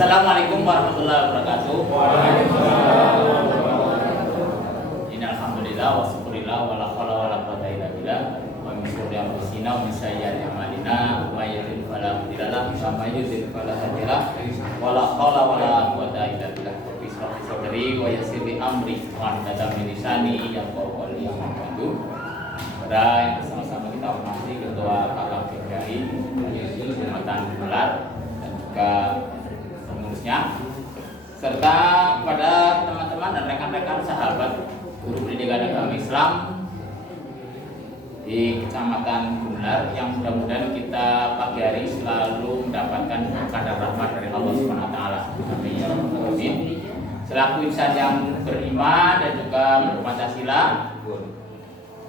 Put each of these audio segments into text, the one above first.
Assalamualaikum warahmatullahi wabarakatuh. Innalhamdulillah wa syukurillah wa la haula wa la quwwata illa billah. Wa min syururi anfusina wa min sayyiati a'malina may yahdihillahu fala mudilla lahu wa may yudlil fala hadiya lahu. Wa la haula wa la quwwata illa billah. Rabbi shrah li sadri wa yassir li amri wahlul 'uqdatam min lisani yafqahu qawli. Pada yang bersama-sama kita hormati Ketua KKPKI Kecamatan Gumelar dan juga pengurusnya, serta pada teman-teman dan rekan-rekan sahabat guru pendidikan agama Islam di Kecamatan Gumelar yang mudah-mudahan kita pagi hari selalu mendapatkan kadar rahmat dari Allah Subhanahu wa taala. Amin ya rabbal alamin. Selaku insan yang beriman dan juga Pancasila,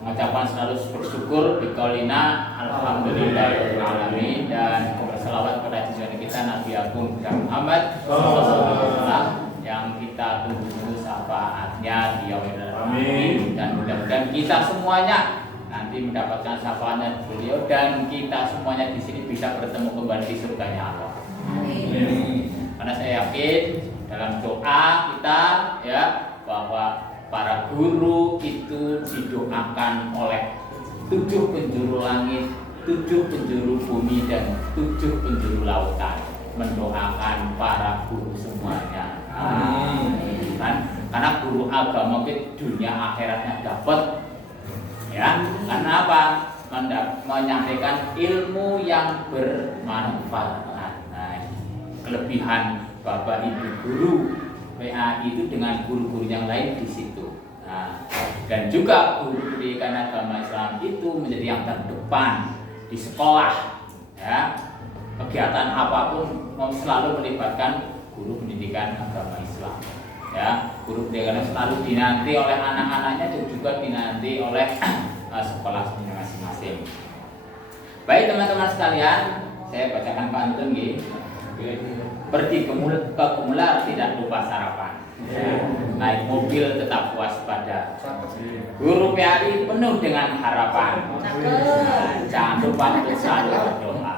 mengucapkan selalu bersyukur biqaulina alhamdulillahirabbil alamin dan berselawat pada junjungan kita Nabi Agung Muhammad sallallahu alaihi wasallam yang kita tunggu syafaatnya di yaumil akhir, dan mudah-mudahan kita semuanya nanti mendapatkan syafaatnya beliau dan kita semuanya di sini bisa bertemu kembali di surganya Allah. Amin. Karena saya yakin dalam doa kita ya bahwa para guru itu didoakan oleh 7 penjuru langit, 7 penjuru bumi, dan 7 penjuru lautan, mendoakan para guru semuanya. Kan? Karena guru agama itu dunia akhiratnya dapat, ya. Karena apa? Menyampaikan ilmu yang bermanfaat. Nah, kelebihan Bapak Ibu guru PAI itu dengan guru-guru yang lain di situ. Nah, dan juga guru pendidikan agama Islam itu menjadi yang terdepan di sekolah. Ya, kegiatan apapun selalu melibatkan guru pendidikan agama Islam. Ya, guru pendidikan selalu dinanti oleh anak-anaknya dan juga dinanti oleh sekolah masing-masing. Baik teman-teman sekalian, saya bacakan pantun nggih. Pergi ke Gumelar tidak lupa sarapan, naik mobil tetap waspada. Guru PAI penuh dengan harapan, jangan lupa untuk selalu berdoa.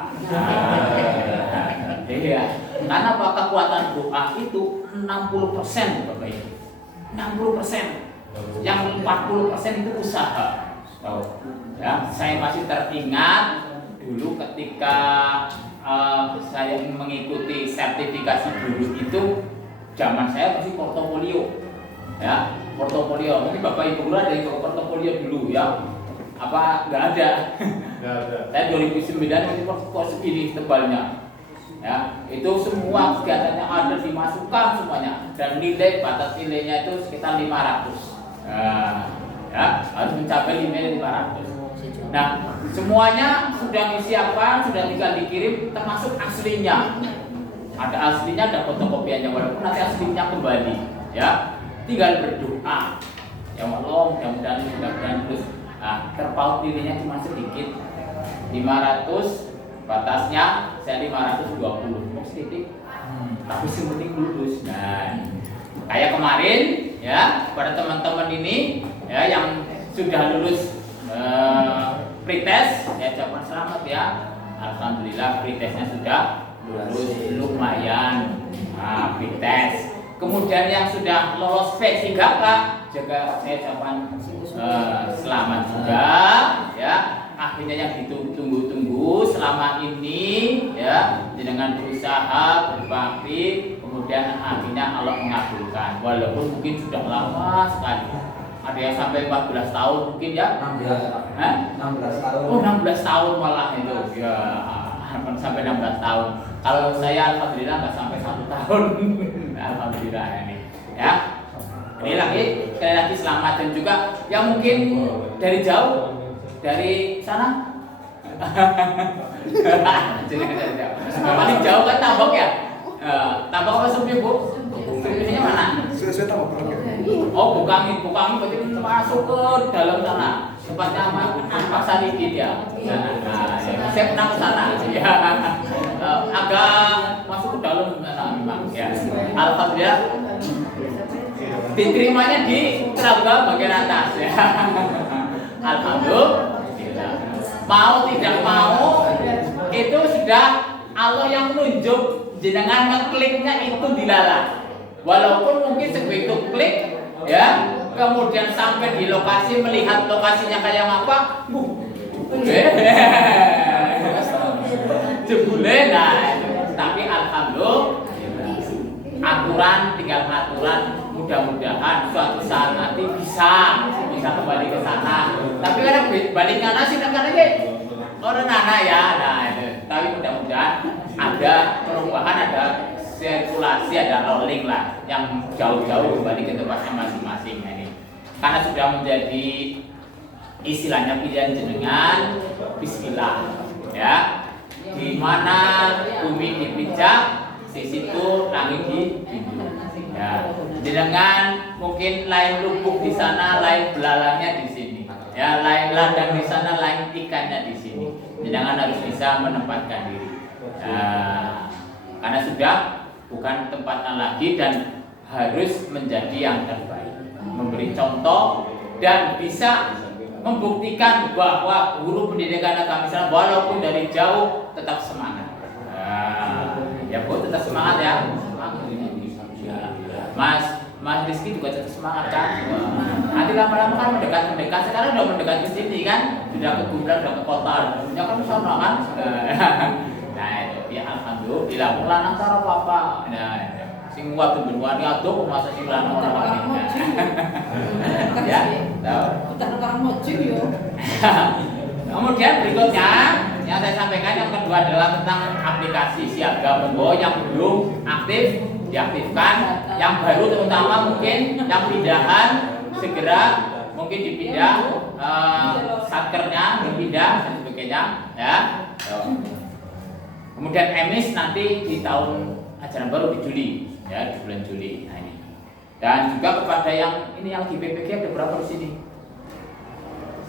Iya, karena apa? Kekuatan doa itu 60% Bapak Ibu, 60%. Yang 40% itu usaha. Ya, saya masih teringat dulu ketika saya mengikuti sertifikasi guru itu, zaman saya masih portofolio, ya portofolio. Mungkin Bapak Ibu guru ada yang portofolio dulu ya? Apa nggak ada? Nggak ada. Saya 2009 itu portofolio segini tebalnya, ya itu semua kegiatannya ada dimasukkan semuanya dan nilai batas nilainya itu sekitar 500. Ya harus mencapai nilai 500. Nah, semuanya sudah disiapkan, sudah tinggal dikirim, termasuk aslinya. Ada aslinya, ada fotokopiannya, walaupun nanti aslinya kembali. Ya, tinggal berdoa. Ya Allah, mudah-mudahan terus. Nah, terpaut nilainya cuma sedikit, 500 batasnya, saya 520, sedikit. Tapi yang penting lulus. Nah, kayak kemarin, ya, pada teman-teman ini, ya, yang sudah lulus pretest, ya ucapkan selamat ya. Alhamdulillah pretestnya sudah lulus, lumayan. Nah, pretest. Kemudian yang sudah lolos V3K juga saya ucapkan selamat juga ya. Akhirnya yang ditunggu-tunggu selama ini ya, dengan berusaha berbakti, kemudian akhirnya Allah mengabulkan. Walaupun mungkin sudah lama sekali. Ada yang sampai 14 tahun mungkin ya? 16 tahun. Oh, 16 tahun malah itu. Ya, sampai 16 tahun. Kalau saya alhamdulillah nggak sampai 1 tahun. Alhamdulillah ini. Ya. Ini lagi sekali lagi selamat, dan juga yang mungkin dari jauh, dari sana. Paling jauh kan Tambok ya? Tambok apa Supi, Bu? Supinya mana? Saya tahu Oh, bukangi berarti masuk ke dalam sana. Tempatnya Pasar Dikit ya. Nah, saya pernah ke sana. Ya. Agak masuk ke dalam sana memang ya. Alhamdulillah diterimanya di Teraga bagian atas ya. Alhamdulillah. Mau tidak mau itu sudah Allah yang menunjuk jenengan ngekliknya itu dilalah. Walaupun mungkin segitu klik ya, kemudian sampai di lokasi melihat lokasinya kayak apa, jebule nah, tapi alhamdulillah tinggal aturan, mudah-mudahan suatu saat nanti bisa kembali ke sana. Tapi kadang balik kana sih kan aja orang nana ya, nah itu. Tapi mudah-mudahan ada perubahan, ada sirkulasi, ada rolling lah yang jauh-jauh kembali ke tempatnya masing-masing ini. Karena sudah menjadi istilahnya pilihan jenengan, bismillah ya. Di mana bumi dipijak, di situ langit ditinjau. Ya, jenengan mungkin lain lubuk di sana, lain belalangnya di sini. Ya, lain ladang di sana, lain ikannya di sini. Jenengan harus bisa menempatkan diri. Ya, karena sudah bukan tempatnya lagi dan harus menjadi yang terbaik, memberi contoh dan bisa membuktikan bahwa guru pendidikan agama Islam walaupun dari jauh tetap semangat. Ya Bu, tetap semangat ya. Mas Rizky juga tetap semangat kan. Nanti lama-lama kan mendekat. Sekarang udah mendekat ke sini kan, sudah ke Gundar, sudah ke kota. Ya kan bisa kan. Nah itu ya alhamdulillah. Mulan antara apa? Nah sing kuat benua ni aduh masa sing lanang ora wani. Ya, tahu. Kita rekam mojo yo. Kemudian berikutnya yang saya sampaikan yang kedua adalah tentang aplikasi siaga Monggo yang belum aktif diaktifkan, yang baru terutama mungkin yang pindahan segera mungkin dipindah satkernya dipindah dan sebagainya ya. Kemudian emis nanti di tahun ajaran baru di Juli ya, di bulan Juli. Nah ini. Dan juga kepada yang ini yang di PPG ada berapa di sini?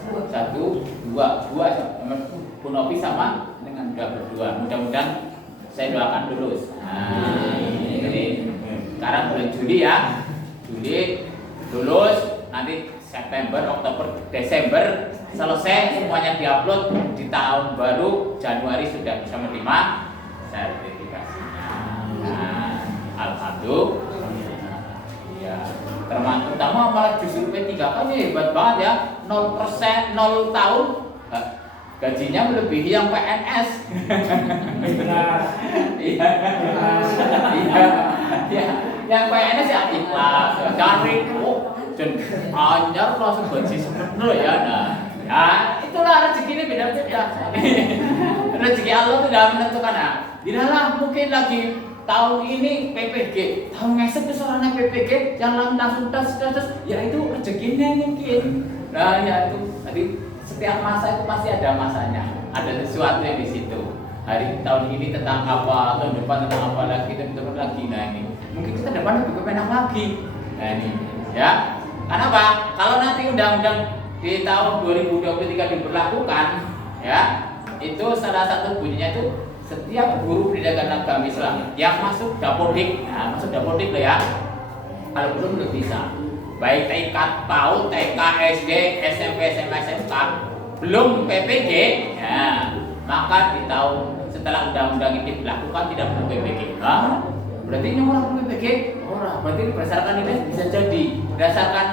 1, 2 Bu Novi sama dengan udah berdua. Mudah-mudahan saya doakan lulus. Nah, jadi sekarang bulan Juli ya, Juli lulus, nanti September, Oktober, Desember selesai semuanya diupload, di tahun baru Januari sudah bisa menerima sertifikasinya. Nah, alhamdulillah. Ya, terutama malah justru P3 kan hebat banget ya, 0%, 0 tahun gajinya melebihi yang PNS. Iya. Yang PNS ya ikhlas, cari dan anyar langsung gaji sepenuh ya. Nah, ya itulah rezekinya beda-beda. Rezeki Allah itu sudah menentukan. Nah, tidaklah mungkin lagi tahun ini PPG, tahun ngesek itu soalnya PPG yang langsung tas, ya itu rezekinya mungkin. Nah, ya itu tadi setiap masa itu pasti ada masanya, ada sesuatu yang di situ. Hari tahun ini tentang apa, tahun depan tentang apa lagi, tahun lagi. Nah ini mungkin kita depan lebih kepenak lagi. Nah ini ya, karena apa? Kalau nanti undang-undang di tahun 2023 diberlakukan, ya itu salah satu bunyinya itu setiap guru pendidikan agama Islam yang masuk dapodik, nah masuk dapodik loh ya. Kalau belum bisa. Baik TK, PAUD, TK, SD, SMP, SMA, SMK belum PPG, ya, maka di tahun setelah undang-undang ini dilakukan tidak perlu PPG. Nah, berarti ini orang perlu PPG? Orang, berarti berdasarkan ini bisa jadi, berdasarkan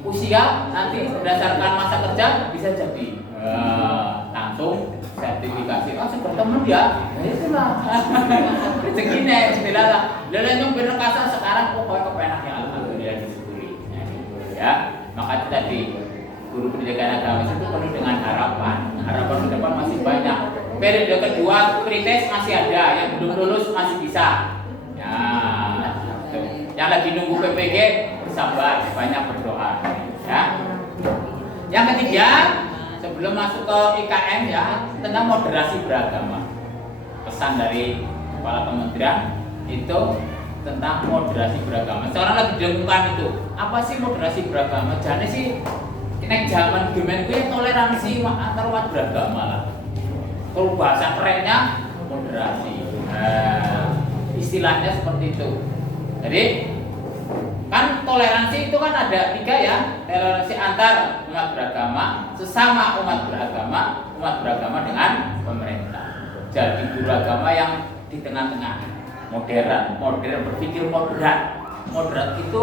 usia nanti berdasarkan masa kerja bisa jadi. Langsung sertifikasi langsung bertemu dia, ya itulah rezekinya, bismillah. Lalu yang berkasa sekarang pokoknya kepenaknya alhamdulillah disyukuri. Ya, maka itu tadi guru pendidikan agama itu penuh dengan harapan ke depan masih banyak. Periode kedua pretest masih ada, yang belum lulus masih bisa. Ya, yang lagi nunggu PPG bersabar, banyak berdoa. Ya. Yang ketiga, sebelum masuk ke IKM ya, tentang moderasi beragama. Pesan dari kepala kementerian itu tentang moderasi beragama. Sekarang lagi dilakukan itu. Apa sih moderasi beragama? Jadi sih nek zaman gemen gue toleransi antar umat beragama lah. Kalau bahasa kerennya moderasi. Istilahnya seperti itu. Jadi kan toleransi itu kan ada 3 ya. Toleransi antar umat beragama, sesama umat beragama dengan pemerintah. Jadi guru agama yang di tengah-tengah. modern berpikir moderat. Moderat itu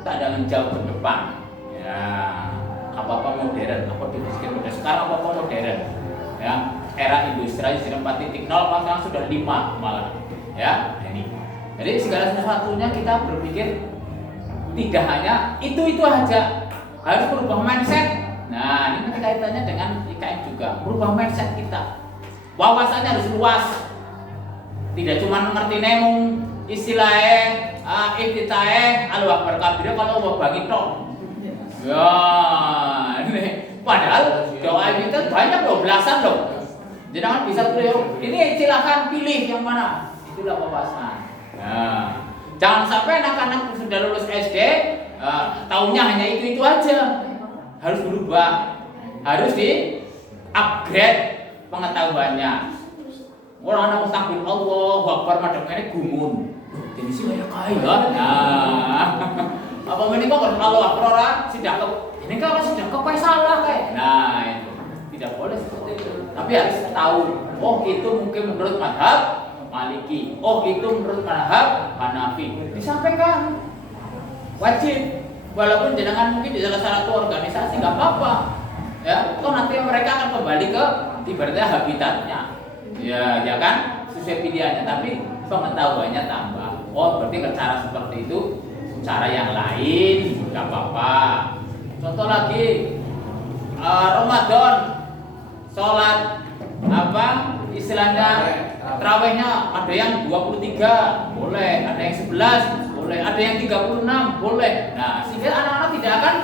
tak ada menjauh ke depan. Ya, apa-apa modern, apa dibikin modern. Sekarang apa-apa modern. Ya, era industrialisasi 4.0 maka sudah 5 malah. Ya, ini. Jadi segala sesuatunya kita berpikir tidak hanya itu aja, harus berubah mindset. Nah, ini kaitannya dengan IKN juga, berubah mindset kita. Wawasannya harus luas, tidak cuma mengerti nemung istilahnya, iftitahe, Allahu Akbar kabir kalau mau bagi tok. Ya, ini padahal doa kita banyak loh, belasan loh. Jangan bisa tuh, ini silakan pilih yang mana. Itulah wawasan. Nah, jangan sampai anak-anak sudah lulus SD, taunya hanya itu aja. Harus berubah, harus di upgrade pengetahuannya. Orang anak takbir Allahu Akbar madhep ini gumun. Jadi sih kayak kaya. Nah, apa ini kok Allahu Akbar ora sidak ini kalau sidak kok salah kayak. Nah, itu tidak boleh seperti itu. Tapi harus tahu, oh itu mungkin menurut mazhab Maliki, oh itu menurut mazhab Hanafi. Disampaikan. Wajib. Walaupun jenengan mungkin di salah satu organisasi nggak apa-apa, ya, toh nanti mereka akan kembali ke ibaratnya habitatnya, ya kan, sesuai pilihannya, tapi pengetahuannya tambah. Oh, berarti cara seperti itu, cara yang lain nggak apa-apa. Contoh lagi, Ramadan, sholat apa istilahnya tarawihnya ada yang 23 boleh, ada yang 11 boleh, ada yang 36 boleh. Nah, sehingga anak-anak tidak akan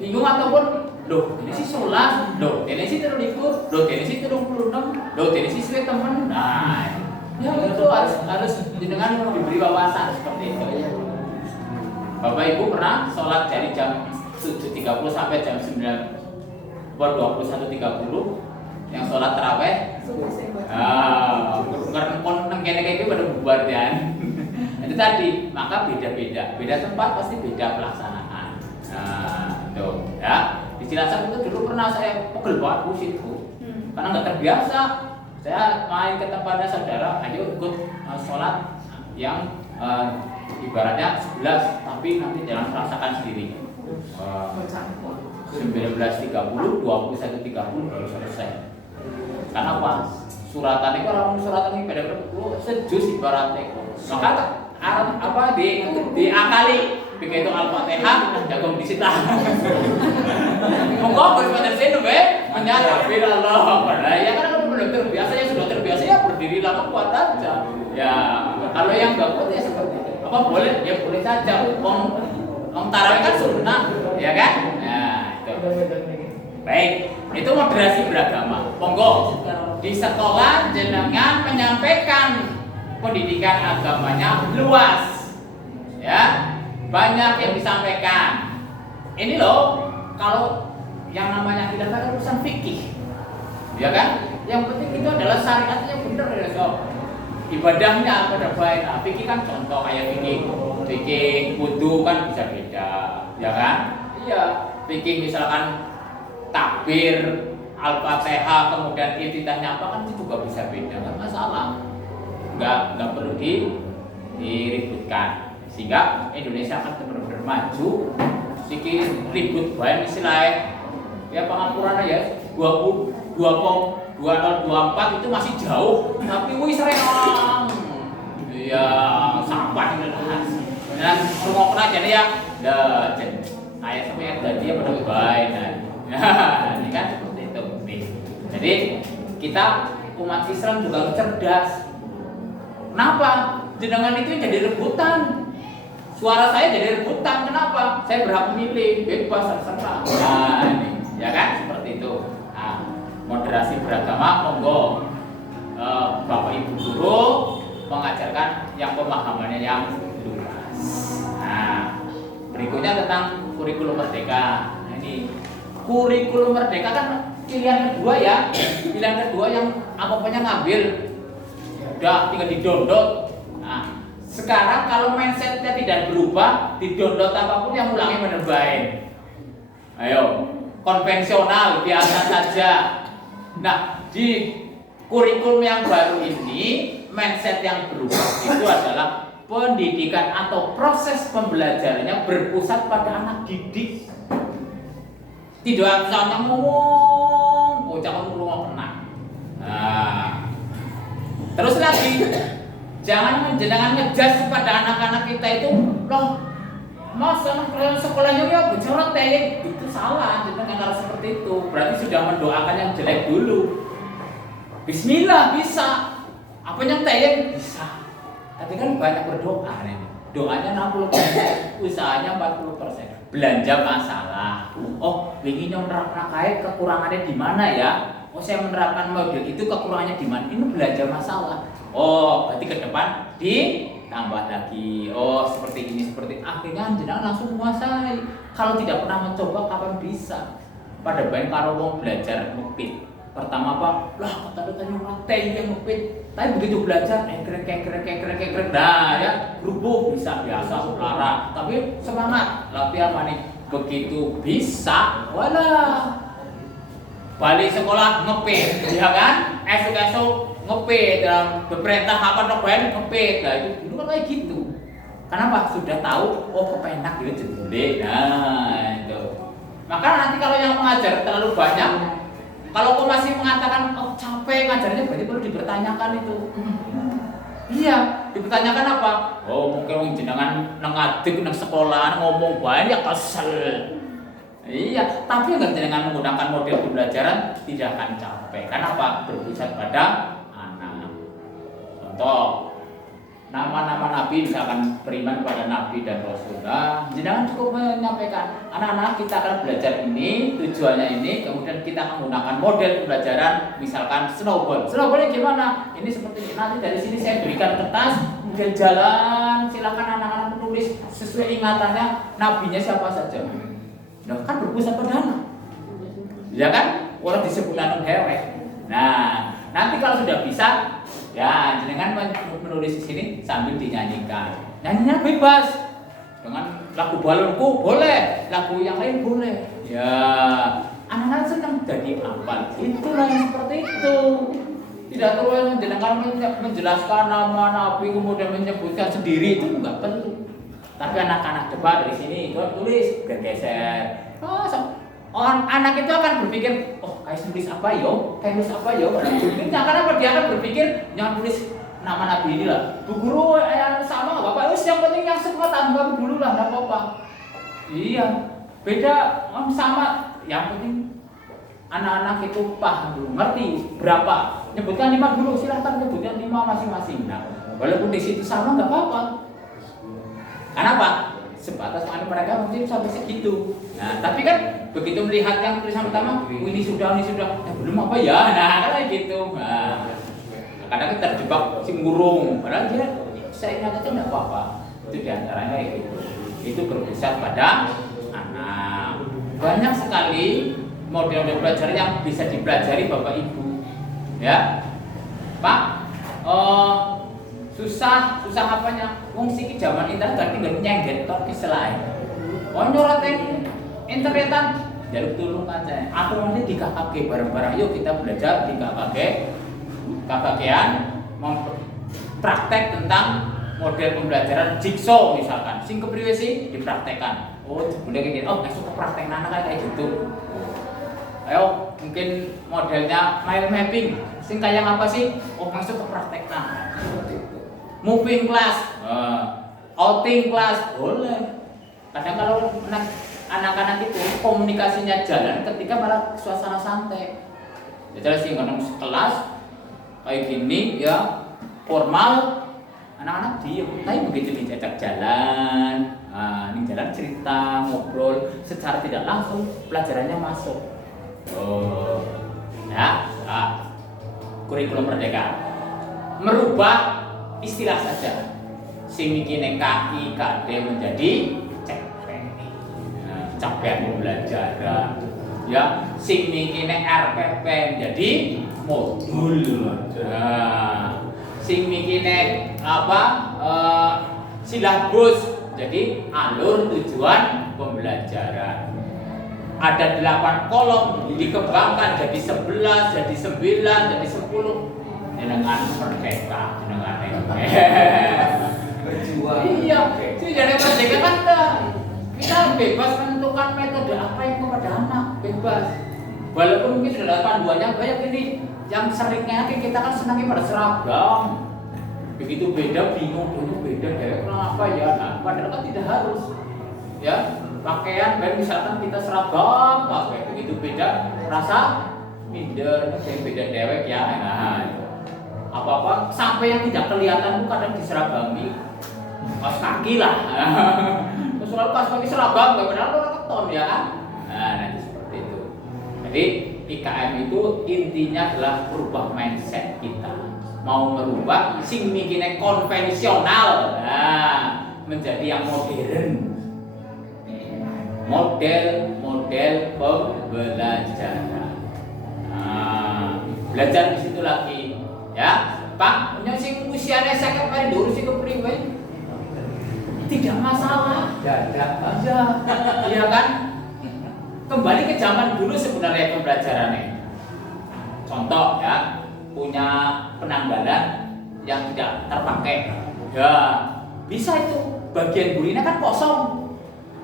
bingung ataupun loh ini sih sholat, loh ini sih terus ikut, loh ini sih 36, loh ini sih sesuai temen. Nah, ya itu harus dengan diberi wawasan seperti itu. Bapak Ibu pernah sholat dari jam 7.30 sampai jam 9 21.30 yang sholat taraweh. Karena konten kayak gitu pada bubar ya. Itu tadi, maka beda tempat pasti beda pelaksanaan. Nah, tuh ya. Di Cilacap itu dulu pernah saya pegel banget di situ. Karena nggak terbiasa. Saya main ke tempatnya saudara, ayo ikut sholat yang ibaratnya 11, tapi nanti jangan merasakan sendiri. 19.30, 21.30 baru selesai. Karena apa? Suratan itu orang suratan ini pada sejus ibaratnya. Maka apa diakali begitu Al-Fatihah jagung disita. Monggo berpada sini menyatakan Allah. Ya kan kalau belum terbiasa, ya sudah terbiasa ya berdiri lama kuat aja. Ya kalau yang nggak kuat ya seperti itu. Apa boleh? Ya boleh saja. Om tarawih kan sunnah, ya kan? Nah itu. Baik, itu moderasi beragama. Monggo di sekolah jenengan menyampaikan pendidikan agamanya luas, ya banyak yang disampaikan. Ini loh, kalau yang namanya khilafah urusan fikih, ya kan? Yang penting itu adalah syariatnya benar ya sob. Ibadahnya pada baik. Nah, fikih kan contoh kayak fikih wudu kan bisa beda, ya kan? Iya, fikih misalkan takbir, Al-Fatihah, kemudian iftitahnya apa kan itu juga bisa beda, nggak masalah, nggak perlu diributkan, sehingga Indonesia akan benar-benar maju. Sikit ribut banyak istilahnya, ya pengampuran ya 2024 itu masih jauh, tapi wis serang, ya sampah ini dan semua jadi ya, ayat sampai tadi ya pada baik. Nah, ini kan seperti itu. Jadi kita umat Islam juga cerdas. Kenapa? Jenengan itu jadi rebutan. Suara saya jadi rebutan. Kenapa? Saya berhak memilih, bebas terserah. Nah, ini, ya kan seperti itu. Nah, moderasi beragama, monggo Bapak Ibu guru mengajarkan yang pemahamannya yang luas. Nah, berikutnya tentang kurikulum merdeka. Nah, ini kurikulum merdeka kan pilihan kedua ya, pilihan kedua yang apa-apanya ngambil, udah tinggal di-download. Nah, sekarang kalau mindsetnya tidak berubah, di-download apapun yang ulangi menerbain. Ayo, konvensional biasa saja. Nah, di kurikulum yang baru ini, mindset yang berubah itu adalah pendidikan atau proses pembelajarannya berpusat pada anak didik. Tidak misalnya ngomong, bocah ngomong kena. Nah, terus lagi, jangan ngejudge pada anak-anak kita itu, loh, masa sekolahnya ya bicara teh, itu salah. Kita nggak harus seperti itu. Berarti sudah mendoakan yang jelek dulu. Bismillah bisa, apa yang teh bisa. Tapi kan banyak berdoa nih. Doanya 60%, usahanya 40%. Belanja masalah. Oh, ingin menerapkan kekurangannya di mana ya? Oh, saya menerapkan model itu kekurangannya di mana? Ini belanja masalah. Oh, berarti ke depan ditambah lagi. Oh, seperti ini, seperti akhirnya jenengan langsung menguasai. Kalau tidak pernah mencoba, kapan bisa? Pada baik kalau mau belajar ngepit. Pertama apa? Lah, kata-katanya teh yang ngepit. Tapi begitu belajar, krek. Nah, ya, berubah bisa biasa lara. Tapi semangat latihan manik. Begitu bisa, walah. Balik sekolah ngepit, ya kan? Esok-esok ngepit dalam beperintah apa nopen ngepit. Nah, itu dulu kan kayak gitu. Kenapa? Sudah tahu, oh kepenak gitu jebule. Nah, itu. Maka nanti kalau yang mengajar terlalu banyak, kalau kau masih mengatakan, oh capek ngajarnya, berarti perlu dipertanyakan itu. Iya, dipertanyakan apa? Oh mungkin jenengan ngadeg nang sekolah ngomong banyak kesel. Iya, tapi nggak jenengan menggunakan model pembelajaran tidak akan capek. Kenapa? Berpusat pada anak. Contoh, nama-nama nabi, misalkan beriman pada nabi dan rasulullah, jenengan cukup menyampaikan, anak-anak kita akan belajar ini, tujuannya ini, kemudian kita akan menggunakan model pembelajaran, misalkan snowball. Snowballnya gimana? Ini seperti ini. Nanti dari sini saya berikan kertas, kemudian jalan, silakan anak-anak menulis sesuai ingatannya, nabinya siapa saja. Nah, kan berpusat pada anak, ya kan? Orang disebut anak hewek. Nah, nanti kalau sudah bisa, ya, jenengan menulis di sini sambil dinyanyikan. Nyanyinya bebas. Dengan lagu balonku boleh, lagu yang lain boleh. Ya, anak-anak senang jadi hafal. Itulah yang seperti itu. Tidak perlu jenengan menjelaskan nama nabi kemudian menyebutkan sendiri, itu enggak perlu. Tapi anak-anak coba dari sini tulis bergeser. Anak itu akan berpikir, oh kayak tulis apa yo, karena dia akan berpikir jangan tulis nama nabi ini lah. Bu guru yang sama nggak apa-apa, yang penting yang semua tambah dulu lah, nggak apa-apa. Iya, beda sama, yang penting anak-anak itu paham dulu, ngerti berapa. Nyebutkan 5 dulu, silahkan nyebutkan 5 masing-masing. Nah, walaupun di situ sama nggak apa-apa. Kenapa? Sebatas mereka mungkin sampai segitu. Nah, tapi kan begitu melihat yang tulisan pertama, ini sudah, ya belum apa ya, nah kayak gitu. Nah, kadang kita terjebak si ngurung, padahal dia saya ingat itu tidak apa-apa. Itu diantaranya gitu. Itu berpusat pada anak. Banyak sekali model-model belajar yang bisa dipelajari Bapak Ibu. Ya, Pak. Susah apanya? Wong siki zaman internet gak tinggal nyengget tok selain. Oh nyorot internetan jaluk tulung aja. Aku nanti di KKG bareng-bareng. Yuk kita belajar di KKG. KKG-an praktek tentang model pembelajaran jigsaw misalkan. Sing kepriwe sih dipraktekkan. Oh, boleh kayak gitu. Oh, besok praktek anak kayak gitu. Ayo, mungkin modelnya mind mapping. Sing kayak apa sih? Oh, masuk ke praktekkan. Moving class, outing class, boleh. Kadang kalau anak-anak itu komunikasinya jalan ketika malah suasana santai. Jadi sih ngomong kelas kayak gini ya formal, anak-anak diem. Tapi begitu diajak jalan, ini jalan cerita, ngobrol, secara tidak langsung pelajarannya masuk. Oh, ya, kurikulum merdeka merubah istilah saja. Sing mikine kaki kade menjadi cepen. Nah, capaian pembelajaran. Ya, sing mikine RPP menjadi modul. Nah, sing mikine silabus jadi alur tujuan pembelajaran. ada 8 kolom dikembangkan jadi 11, jadi 9, jadi 10 dengan merdeka dengan berjuang. Iya, jadi merdeka kan kita bebas menentukan metode apa yang kepada anak, bebas. Walaupun mungkin sudah ada panduannya banyak ini, yang seringnya kita kan senangnya pada seragam. Begitu beda bingung, itu beda deh, kenapa ya? Nah, padahal kan tidak harus, ya. Pakaian, misalkan kita seragam, pakai begitu beda, rasa minder, kayak beda dewek ya. Nah, apa-apa sampai yang tidak kelihatan itu kadang diseragami, kaos kaki lah. Terus selalu kaos kaki seragam, padahal orang keton ya kan. Nah, nanti seperti itu. Jadi IKM itu intinya adalah merubah mindset kita, mau merubah sing mikirnya konvensional, nah, menjadi yang modern. Model-model pembelajaran. Nah, belajar di situ lagi, ya. Pak, punya sing usianya saya kemarin dulu sih kepriwe. Tidak masalah. Dadak aja. Iya kan? Kembali ke zaman dulu sebenarnya pembelajarannya. Contoh ya, punya penanggalan yang tidak terpakai. Ya, bisa itu. Bagian burinya kan kosong.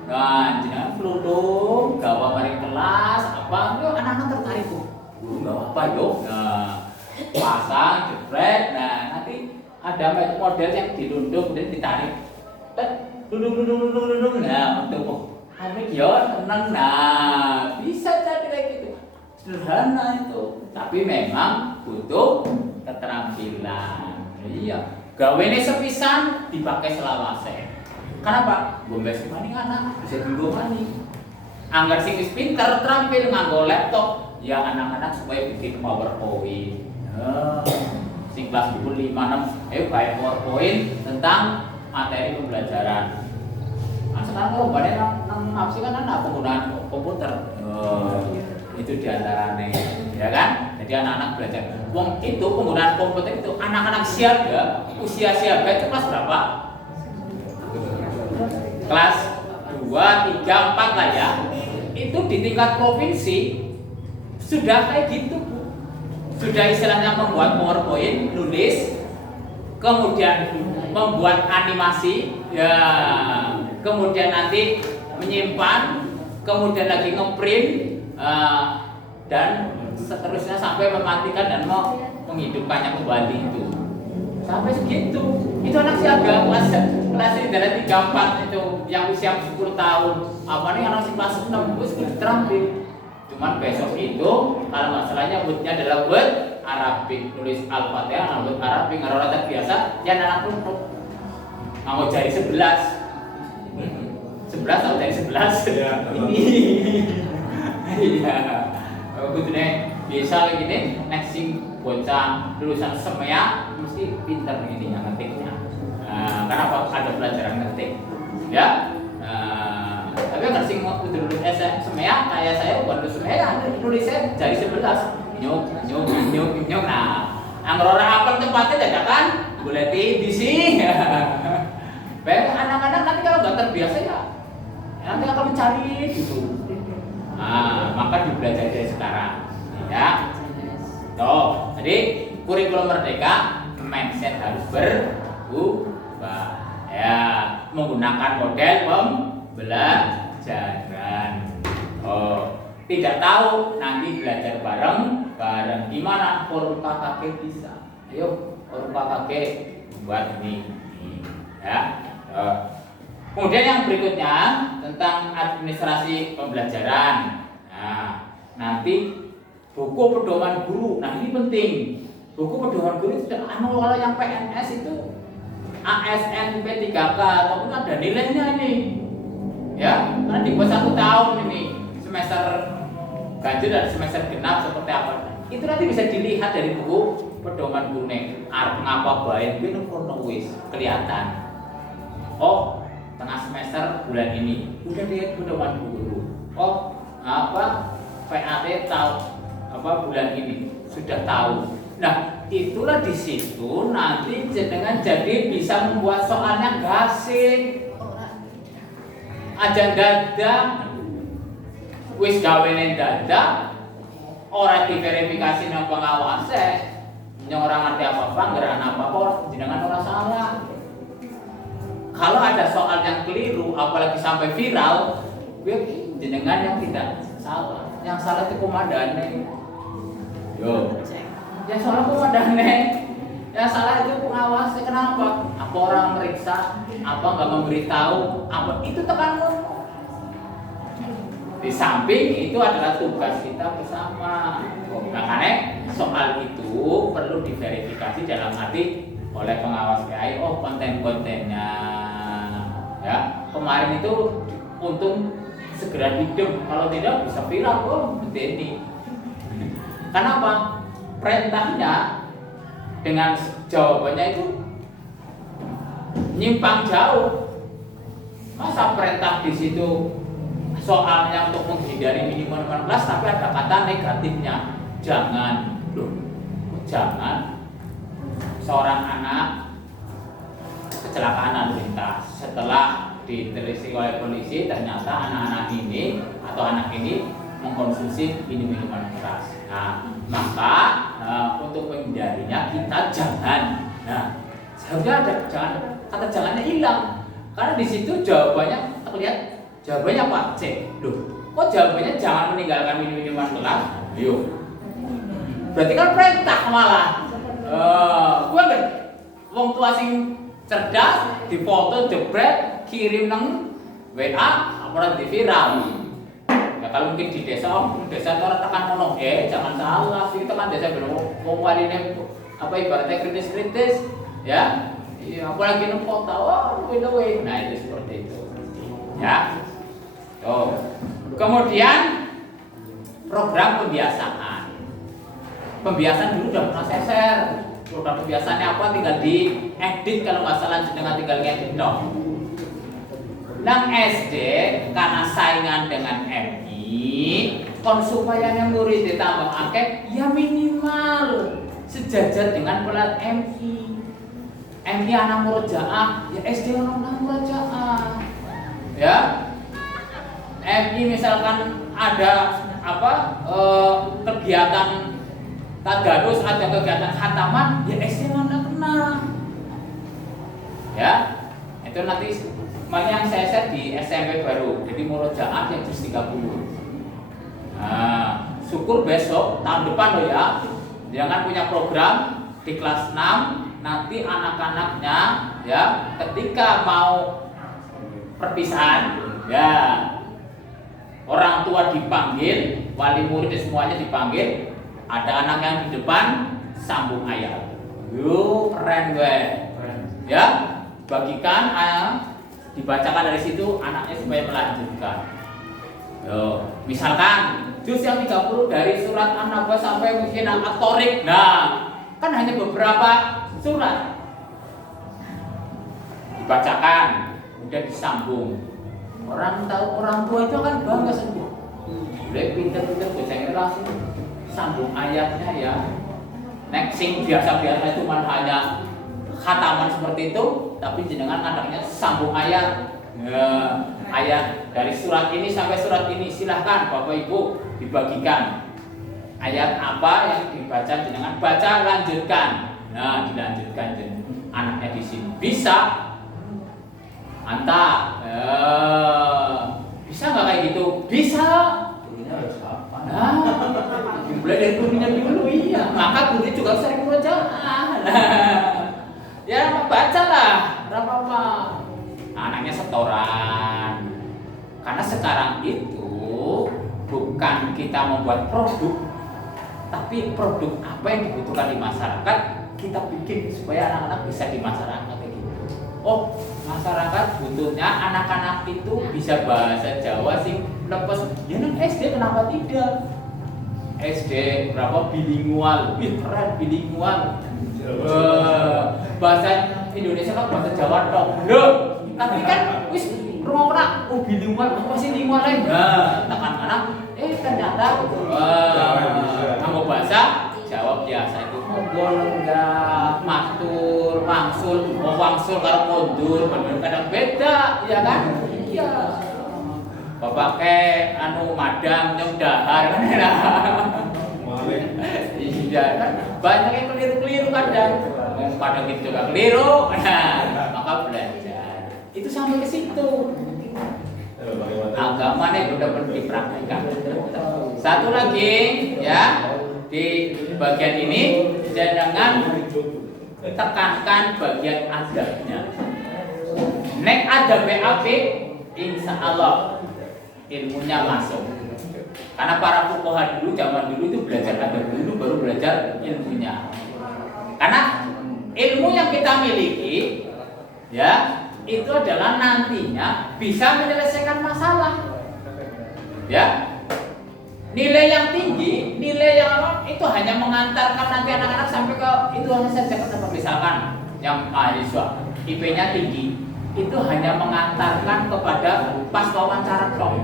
Nah, jangan peludung, gawa mari kelas, apa, yuk anak-anak tertarik kok. Gak apa yuk. Nah, pasang, jebret, nah nanti ada model yang dilundung kemudian ditarik. Dudung, nah untuk Amrik ya tenang, nah bisa jadi kayak gitu. Sederhana itu, tapi memang butuh keterampilan. Iya, gawene sepisan dipakai selawase. Kenapa? Gombes maning anak bisa dienggo maning. Anggar sing wis pinter terampil nganggo laptop, ya anak-anak supaya bikin PowerPoint. Sing kelas 5 6, ayo kayak PowerPoint tentang materi pembelajaran. Nah, sekarang kalau banyak nang ngapsi kan anak penggunaan komputer. Itu diantaranya, ya kan? Jadi anak-anak belajar. Wong itu penggunaan komputer itu anak-anak siaga, usia siaga itu kelas berapa? Kelas 2, 3, 4 lah ya. Itu di tingkat provinsi sudah kayak gitu, Bu. Sudah istilahnya membuat PowerPoint, nulis, kemudian membuat animasi, ya, kemudian nanti menyimpan, kemudian lagi ngeprint, dan seterusnya sampai mematikan dan mau menghidupkannya kembali itu. Sampai segitu. Itu anak siaga kelas ini dari 3 4 itu yang usia 10 tahun. Apa nih anak si kelas 6 itu sudah terampil. Cuman besok itu kalau masalahnya wordnya adalah word Arabik, nulis Al-Fatihah word Arabik, ngarang biasa, ya anak tutup. Mau jari 11 atau jari 11 ya. Ini. Iya. Begini biasa lagi nih nexting bocah lulusan semea mesti pintar ini yang ngetiknya. Kenapa ada pelajaran ngetik? Ya. Tapi nggak sih mau lulus semea kayak saya bukan lulus semea, nulisnya jari 11. Nyuk. Nah, angrora apa tempatnya dadakan? Boleh di sini. Baik anak-anak nanti kalau nggak terbiasa ya nanti akan mencari gitu. Maka dipelajari dari sekarang, ya. Tuh, jadi kurikulum merdeka mindset harus berubah, ya, menggunakan model pembelajaran. Tidak tahu nanti belajar bareng gimana forum KKG bisa. Ayo forum KKG buat ini, ya. Kemudian yang berikutnya tentang administrasi pembelajaran. Nah, nanti buku pedoman guru. Nah, ini penting. Buku pedoman guru itu kalau yang PNS itu ASN P3K ataupun ada nilainya ini. Ya, karena di bawah 1 tahun ini semester ganjil dan semester genap seperti apa. Itu nanti bisa dilihat dari buku pedoman guru nih. Ngapa baik itu wis kelihatan. Oh, tengah semester bulan ini udah lihat pedoman guru. Oh, PAT tahu bulan ini sudah tahu. Nah, itulah di situ nanti jenengan jadi bisa membuat soalnya gasing. Aja dadah wis gawene dadak ora diverifikasi nang pengawas nyong ora ngerti apa-apa, ngeran apa-apa, jenengan ora salah. Kalau ada soal yang keliru, apalagi sampai viral, jenengan yang tidak salah. Yang salah itu komandannya. Yo. Yang salah komandannya. Yang salah itu pengawasnya. Kenapa? Apa orang meriksa? Apa nggak memberitahu? Apa itu tekanmu? Di samping itu adalah tugas kita bersama. Makanya soal itu perlu diverifikasi dalam arti oleh pengawas KAI. Oh, konten-kontennya, ya kemarin itu untung segera hidup, kalau tidak bisa viral. Oh, ini. Kenapa? Perintahnya dengan jawabannya itu nyimpang jauh. Masa perintah di situ soalnya untuk menghindari minimum 18 tapi ada kata negatifnya. Jangan, loh, jangan seorang anak kecelakaan lalu lintas, setelah ditelisik oleh polisi ternyata anak-anak ini atau anak ini mengkonsumsi minuman keras. Nah, maka untuk menghindarinya kita jangan. Nah, seharusnya ada jangan, kata jangannya hilang. Karena di situ jawabannya terlihat jawabannya Pak C. Loh, kok jawabannya jangan meninggalkan minuman keras? Ayo. Berarti kan perintah malah. Gue kan wong tua sing cerdas, difoto jebret, kirim nang WA, apa di viral. Ya kalau mungkin di desa orang tekan ngono, jangan salah sih, tekan desa belum mau waline apa ibaratnya kritis-kritis, ya. Iya, apalagi nang kota, nah itu seperti itu. Ya. Tuh. Kemudian program pembiasaan. Pembiasaan dulu udah pernah saya share. Program pembiasaannya apa? Tinggal diedit kalau nggak salah, dengan tinggal ngedit dong. Nang SD karena saingan dengan MI, kon supaya yang murid ditambah akeh, ya minimal sejajar dengan pelat MI. MI anak murojaah, ya SD anak murojaah. Ya. MI misalkan ada apa kegiatan tadarus, ada kegiatan khataman, ya SD mana kena. Ya, itu nanti semuanya yang saya share di SMP baru, jadi murojaah yang juz 30. Nah, syukur besok tahun depan loh ya, jangan punya program di kelas 6 nanti anak-anaknya ya ketika mau perpisahan ya orang tua dipanggil, wali murid semuanya dipanggil, ada anak yang di depan sambung ayat. Yo, keren gue. Ya, bagikan dibacakan dari situ anaknya supaya melanjutkan. Yo, misalkan juz yang 30 dari surat An-Naba sampai mungkin At-Thariq. Nah, kan hanya beberapa surat. Dibacakan, kemudian disambung. Orang tahu, orang tua itu kan bangga sendiri. Boleh pinter-pinter bacanya langsung sambung ayatnya ya. Next sing biasa-biasa cuma hanya khataman seperti itu, tapi jenengan anaknya sambung ayat. Ya, ayat dari surat ini sampai surat ini, silahkan Bapak Ibu dibagikan. Ayat apa yang dibaca jenengan baca, lanjutkan. Nah, dilanjutkan anaknya di sini. Bisa mantap. Bisa nggak kayak gitu? Bisa. Gurunya harus apa? Nah, dimulai dari gurunya dulu, iya. Maka gurunya juga sering murojaah. Ya, bacalah, apa-apa. Anaknya setoran. Karena sekarang itu bukan kita membuat produk, tapi produk apa yang dibutuhkan di masyarakat kita bikin supaya anak-anak bisa di masyarakat kayak gitu. Oh, masyarakat butuhnya anak-anak itu bisa bahasa Jawa sing lepas. Ya nang SD kenapa tidak? SD berapa bilingual? Wih, keren bilingual. Bahasa Indonesia kan bahasa Jawa dong. Loh, tapi kan wis rumah bilingual apa sih lingual lain? Nah, tekan mana? Ternyata nganggo bahasa Jawa biasa itu monggo lenggah, matur, wangsul, wangsul karo kondur, bener kadang beda, ya kan? Iya. pakai anu madang yang dahar. Iya kan banyak yang keliru-keliru kadang. Kadang itu juga keliru. Nah, maka belajar. Itu sampai ke situ. Agama ini benar-benar dipraktikkan. Satu lagi ya di bagian ini jangan tekankan bagian adabnya. Nek ada BAP, insya Allah ilmunya masuk. Karena para fuqaha dulu zaman dulu itu belajar adab dulu baru belajar ilmunya. Karena ilmu yang kita miliki ya itu adalah nantinya bisa menyelesaikan masalah. Ya. Nilai yang tinggi, nilai yang itu hanya mengantarkan nanti anak-anak sampai ke itu hanya saja kenapa misalkan yang mahasiswa IP-nya tinggi, itu hanya mengantarkan kepada pas wawancara dong.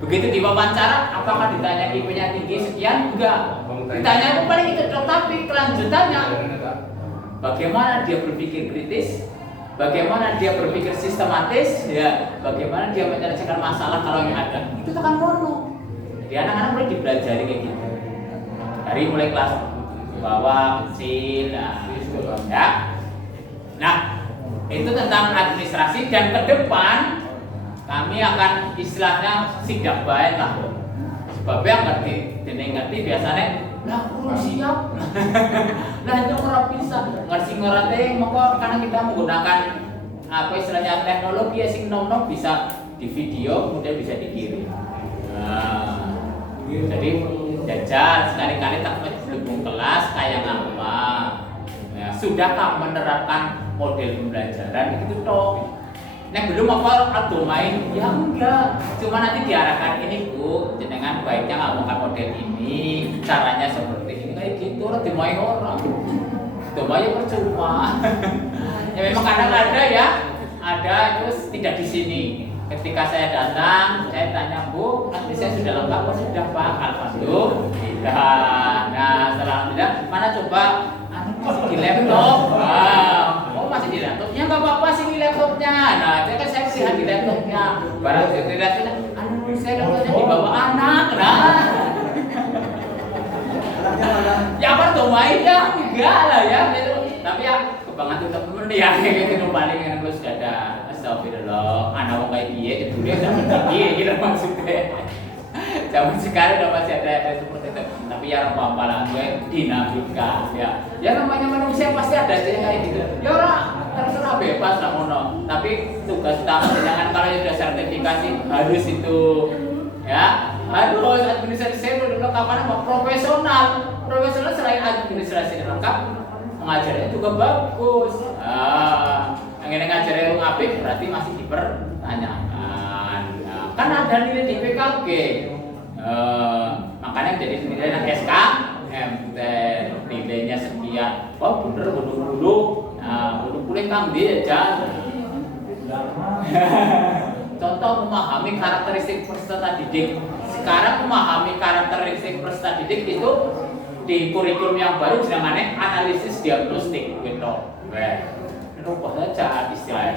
Begitu diwawancara, apakah ditanya IP-nya tinggi sekian? Enggak. Ditanya paling itu dong, tapi kelanjutannya bagaimana dia berpikir kritis, bagaimana dia berpikir sistematis, ya, bagaimana dia menyelesaikan masalah kalau yang ada. Itu kan mono. Jadi anak-anak mulai dipelajari kayak gitu. Dari mulai kelas bawah, kecil, ya. Nah, itu tentang administrasi dan ke depan kami akan istilahnya sidak baik lah. Sebab yang ngerti biasanya lah kurang siap. Lah itu kurang bisa. Ngerti ngerti maka karena kita menggunakan apa istilahnya teknologi sing nom bisa di video kemudian bisa dikirim. Nah, jadi jajan sekali-kali tak melebung kelas kayak apa. Ya, sudahkah menerapkan model pembelajaran itu toh? Nah belum apa main ya enggak, cuma nanti diarahkan ini Bu, jenengan baiknya ngomongkan model ini, caranya seperti ini kayak gitu, orang dimain orang, dimain percuma. Ya memang kadang-kadang ya ada terus tidak di sini. Ketika saya datang, saya tanya Bu, saya sudah lengkap, oh, sudah Pak, alhamdulillah. Nah setelah alhamdulillah, mana coba masih di laptop. Oh masih di laptopnya nggak apa-apa sih di laptopnya. Nah itu kan saya lihat di laptopnya. Barang saya lihat saya laptopnya dibawa anak. Nah ya apa tuh main ya enggak lah ya. Tapi ya kebangan tetap temen ya gitu paling yang terus ada. Astagfirullah, anak mau kayak dia itu dia sama dia gitu maksudnya. Zaman sekarang udah masih ada seperti itu. Tapi ya apa-apa lah, gue dinamika ya. Ya namanya manusia pasti ada aja kayak gitu. Ya orang terserah bebas lah mono. Tapi tugas utama jangan kalau sudah sertifikasi harus itu ya. Harus administrasi lengkap apa profesional. Profesional selain administrasi lengkap, pengajarannya juga bagus. Yang ngajarin lu apik berarti masih dipertanyakan. Kan ada nilai di PKG. Makanya jadi nilai SKMT nilainya sekian. Oh bener bulu-bulu. Nah, bulu-bulu kang dia aja. Contoh memahami karakteristik peserta didik. Sekarang memahami karakteristik peserta didik itu di kurikulum yang baru namanya analisis diagnostik gitu. Rubah saja istilahnya.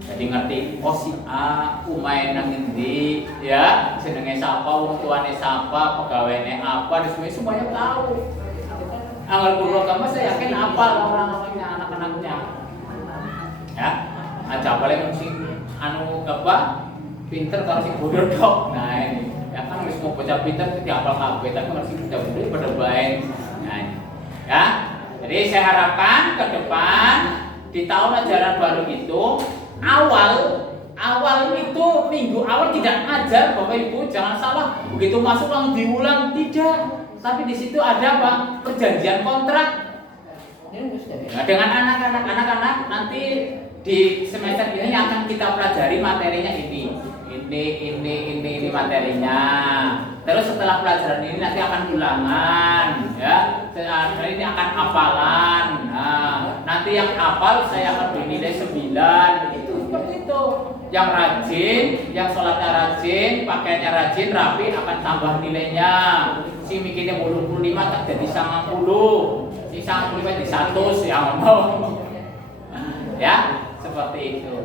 Jadi ngerti oh si A umain nang endi ya, jenenge sapa, wong tuane sapa, pegawainya apa, semuanya tahu. Anggal kulo kamu saya yakin apal orang-orangnya, anak-anaknya. Ya, aja paling sing anu apa? Pinter kalau sing bodoh tok. Nah ini, ya kan wis mau bocah pinter itu dihafal kabeh, tapi harus bocah bodoh pada baik. Nah ini. Ya. Jadi saya harapkan ke depan di tahun ajaran baru itu awal itu minggu awal tidak ngajar Bapak Ibu jangan salah begitu masuk langsung diulang tidak, tapi di situ ada apa perjanjian kontrak. Nah, dengan anak-anak nanti di semester ini akan kita pelajari materinya ini materinya. Terus setelah pelajaran ini nanti akan ulangan, ya. Ini akan hafalan. Nah, nanti yang hafal saya akan beri nilai 9. Itu seperti itu. Yang rajin, yang sholatnya rajin, pakaiannya rajin, rapi akan tambah nilainya. Si mikirnya 25 tak jadi 90. Si 95 jadi 100 ya ngomong. Ya, seperti itu.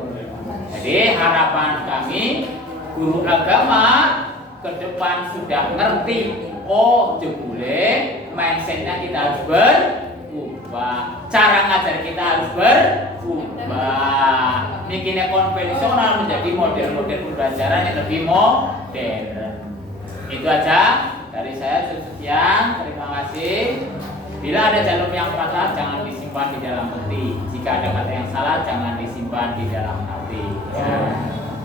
Jadi harapan kami guru agama ke depan sudah ngerti, oh jebule mindsetnya kita harus berubah, cara ngajar kita harus berubah, bikinnya konvensional menjadi model-model pembelajaran yang lebih modern. Itu aja dari saya, sekian, terima kasih. Bila ada jalur yang patah, jangan disimpan di dalam hati. Jika ada kata yang salah, jangan disimpan di dalam hati.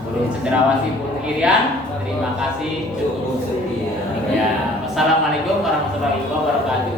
Guru Cenderawasih Putri Irian, terima kasih. Cukup sekian. Ya, wassalamualaikum warahmatullahi wabarakatuh.